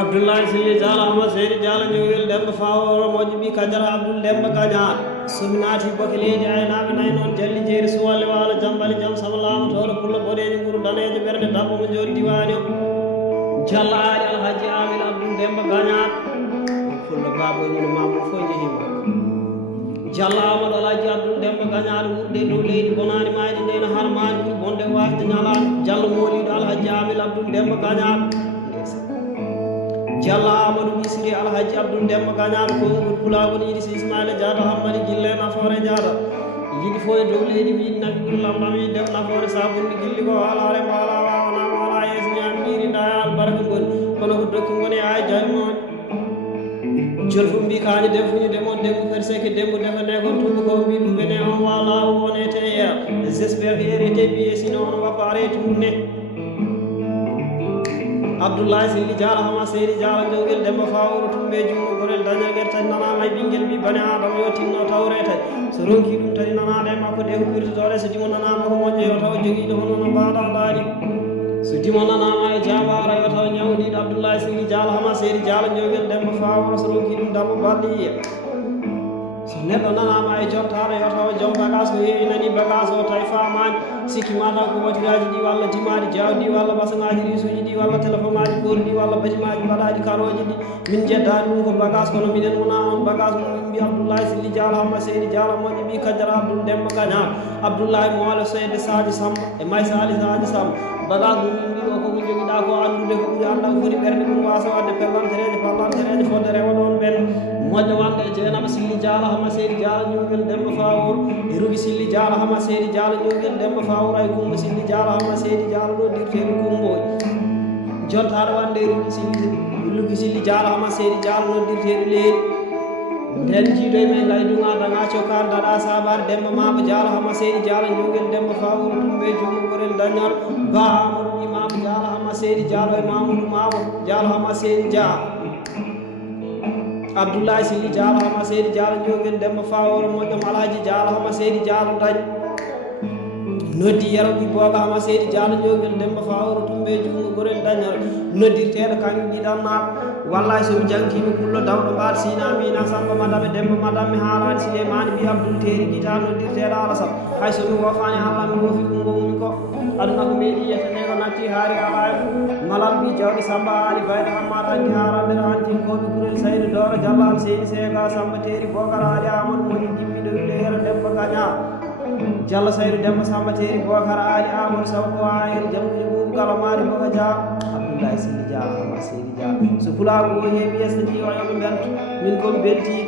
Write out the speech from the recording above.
Abdoulaye Sili Diallo Ahmad Seydi Diallo ñowel demba faworo moƴƴo ɓi kadara Abdoul Demba Gagnane somi naati boke leydi aynaɓe nayi noon jalli jeeri suwalle waalo jambali jam sama laamu toolo pulla boɗeji nguru daneje ɓerde dabbo mo jooɗi diwani o jalla aali alhaji amin Abdoul Demba Gagnane fulla baboy muno mamum fof jehima jalla amadou alhaji Abdoul Demba Gagnane wurde dow leydi bonani mayde ndeno harmani ɓuri bonde wasde ñalade jallo moliɗo alhaji amin Abdoul Demba Gagnane jalla amadou bisiri alhaji Abdoul Demba Gagnane ko pulagol yiɗi si Ismaila Diatta hammadi gille nafoore Diatta yiɗi fo e dow leydi yiɗi nabi ɓuri lamɗam yiɗi def nafoore sabunde gilli ko alare mbala wawanama ala yeeso ñami ɓirida albarka goni kono ko dokki goni ha jalimoje jol fof mbi kaani defuñu demon dembo fati seke dembo defane kon tuuba ko mbi ɗum ɓene on wala wonete e j' espére que hérité biye sino on wappa arrêté tourné Abdoulaye Sili Diallo Ahmad Seydi Diallo jowgel demba faworo tumɓe jungo gorel dañagel tani nanama e ɓinguel mbi bane adama yo tinno tawre tati so ronki ɗum tani nanade e makko de ko pirtotore so dimo nanama ko moƴƴo yo taw joguiɗo hono no mbaɗanɗani so dimo nanama e jabara yo taw ñawdiɗo Abdoulaye Sili Diallo Ahmad Seydi Diallo jowgel demba faworo so ronki ɗum dabba balɗiya so neɗɗo nanama e jottare yo taw joom bagage ko heewi nani bagage o tawi famani sikki mataw ko watiraji ɗi walla dimadi jawdi walla basaŋaji risuji ɗi walla téléphone ŋaji koori ɗi walla batimaji mbaɗaɗi karoji ɗi min jeddani ɗum ko bagage kono minen wona on bagage mo min mbi Abdoulaye Sili Diallo Ahmad Seydi Diallo moƴƴo ɓi kaddara Abdoul Demba Gagnane Abdoulaye mo waalo soyde Sadio Samba e Maysa Ali Sadio Samba bagage mo min mbi o koko joguiɗa ko andude ko ɓuuri anda ko foti ɓerde ɗum wasa wadde parlantereje fodde rewa ɗon ɓen moƴƴo wande e Dieynaba Sili Diallo Ahmad Seydi Diallo ñowgel demba fawor e Rugi Sili Diallo Ahmad Seydi Diallo ñowgel demba fawor ay Coumba Sili Diallo Ahmad Seydi Diallo ɗo dirteɓe Coumboji jottaɗo wande e Rugi Sili Diallo Ahmad Seydi Diallo no dirteɗo leydi nden jiiɗo e men gayduga daga cokkan daɗa sabare demba maba Diallo Ahmad Seydi Diallo ñowgel demba fawor tumɓe jumugorel dañal ba Amadou Imam Diallo Ahmad Seydi Diallo e Mamadou Mabo Diallo Ahmad Seydi Diallo Abdoulaye Sili Diallo Ahmad Seydi Diallo ñowgel demba faworo moƴƴom alhaji Diallo Ahmad Seydi Diallo dañ noddi yaroɓi boga Ahmad Seydi Diallo ñowgel demba faworo tumɓe jungo gorel dañal noddirteɗo kañum ɗiɗannaɓe wallay somi jangkimi pullo dawɗo mbaɗa sinamina samba madame demba madame mi haalani Souleymane mbi Abdoul Teri guita noddirteɗo Alassane hay somi wofani Allah mi wofi ko gowmi ko aduna ko meeɗi yettane ko natti haari ala malal mbi jawɗi Samba Ali bayɗo Hammad anti harande ɗo antin koɓe kurel Saydou Doro Diallo an Seydi Sega Samba Teri Bocar Ali Amadou moƴi jimmiɗo wiyde Demba Gagnane Diallo Saydou Demba Samba Teri Bocar Ali Amadou Sow ko en jamguji ɓuuɓ kala mari boka dia Abdoulaye Sili Diallo Ahmad Seydi Diallo so pulago o heewi yesnati o yoɓe belto min komi beltiɗo